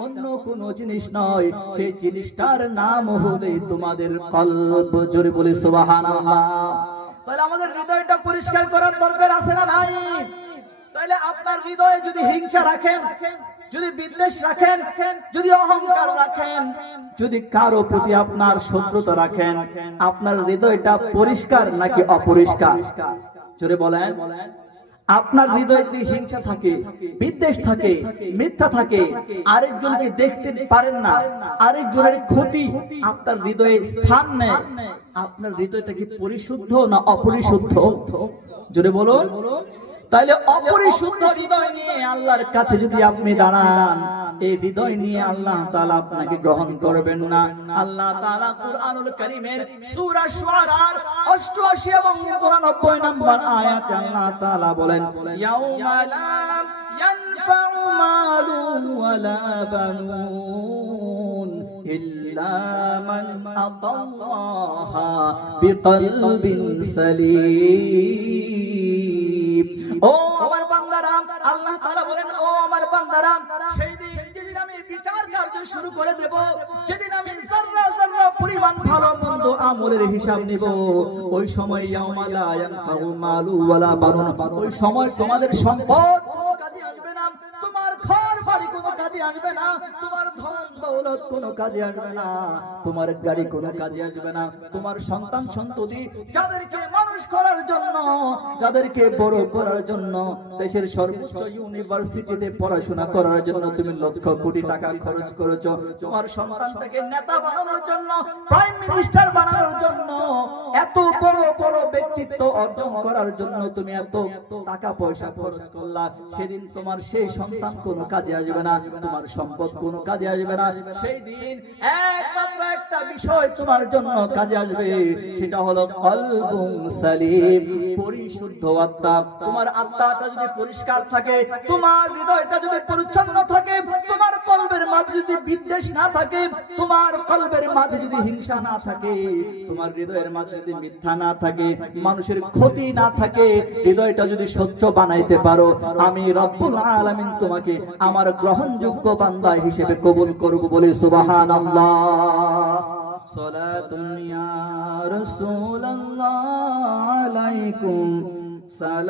অন্য কোনো জিনিস নয়, সেই জিনিসটার নাম হলো তোমাদের কলব। জোরে বলি সুবহানাল্লাহ। তাহলে আমাদের হৃদয়টা পরিষ্কার করার দরকার আছে না নাই? তাহলে আপনার হৃদয়ে যদি হিংসা রাখেন, যদি বিদ্বেষ রাখেন, যদি অহংকার রাখেন, যদি কারো প্রতি আপনার শত্রুতা রাখেন, আপনার হৃদয়টা পরিষ্কার নাকি অপরিষ্কার? জোরে বলেন। আপনার হৃদয়ে যদি হিংসা থাকে, বিদ্বেষ থাকে, মিথ্যা থাকে, আরেকজনকে দেখতে পারেন না, আরেকজনের ক্ষতি আপনার হৃদয়ে স্থান নেয়, আপনার হৃদয়টা কি পরিশুদ্ধ না অপরিশুদ্ধ? জোরে বলুন। তাহলে অপরিশুদ্ধ হৃদয় নিয়ে আল্লাহর কাছে যদি আপনি দাঁড়ান, এই হৃদয় নিয়ে আল্লাহ তাআলা আপনাকে গ্রহণ করবেন না। আল্লাহ তাআলা কুরআনুল কারীমের সূরা শুআরার 88 এবং 89 নম্বর আয়াতে আল্লাহ তাআলা বলেন, ইয়াউমা লা ইয়ানফাউ মালুন ওয়ালা বানুন ইল্লা মান আতাল্লাহা বিকলবিন সালিম। ও আমার বান্দারা, আল্লাহ তাআলা বলেন, ও আমার বান্দারা, সেই দিন যেদিন আমি বিচার কার্য শুরু করে দেব, যেদিন আমি যারা যারা পরিমাণ ভালো মন্দ আমলের হিসাব নিব, ওই সময় ইয়াউমা লা ইয়ানফাউ মালু ওয়ালা বানুন, ওই সময় তোমাদের সম্পদ কোনো কাজে আসবে না, তোমার ঘর বাড়ি কোনো কাজে আসবে না, তোমার ধন দৌলত কোনো কাজে আসবে না, তোমার গাড়ি কোনো কাজে আসবে না, তোমার সন্তান সন্ততি যাদেরকে মানুষ করার জন্য, যাদেরকে বড় করার জন্য দেশের সর্বোচ্চ ইউনিভার্সিটিতে পড়াশোনা করার জন্য তুমি লক্ষ কোটি টাকা খরচ করেছো, তোমার সন্তানটাকে নেতা বানানোর জন্য, প্রাইম মিনিস্টার বানানোর জন্য, এত বড় বড় ব্যক্তিত্ব অর্জন করার জন্য তুমি এত টাকা পয়সা খরচ করলা, সেদিন তোমার সেই সন্তান কোনো কাজে আসবে না, তোমার সম্পদ কোনো কাজে আসবে না। সেই দিন একমাত্র একটা বিষয় তোমার জন্য কাজে আসবে, সেটা হলো কলবুন সালিম, পরিশুদ্ধ আত্মা। তোমার আত্মাটা যদি পরিষ্কার থাকে, তোমার হৃদয়টা যদি পরিচ্ছন্ন থাকে, তোমার কলবের মাঝে যদি বিদ্বেষ না থাকে, তোমার কলবের মাঝে যদি হিংসা না থাকে, তোমার হৃদয়ের মাঝে যদি মিথ্যা না থাকে, মানুষের ক্ষতি না থাকে, হৃদয়টা যদি স্বচ্ছ বানাইতে পারো, আমি রব্বুল আলামিন তোমাকে আমার গ্রহণযোগ্য বান্দা হিসেবে কবুল করব। বলে সুবহানাল্লাহ। সালাতুন ইয়া রাসূলুল্লাহ আলাইকুম সালাম।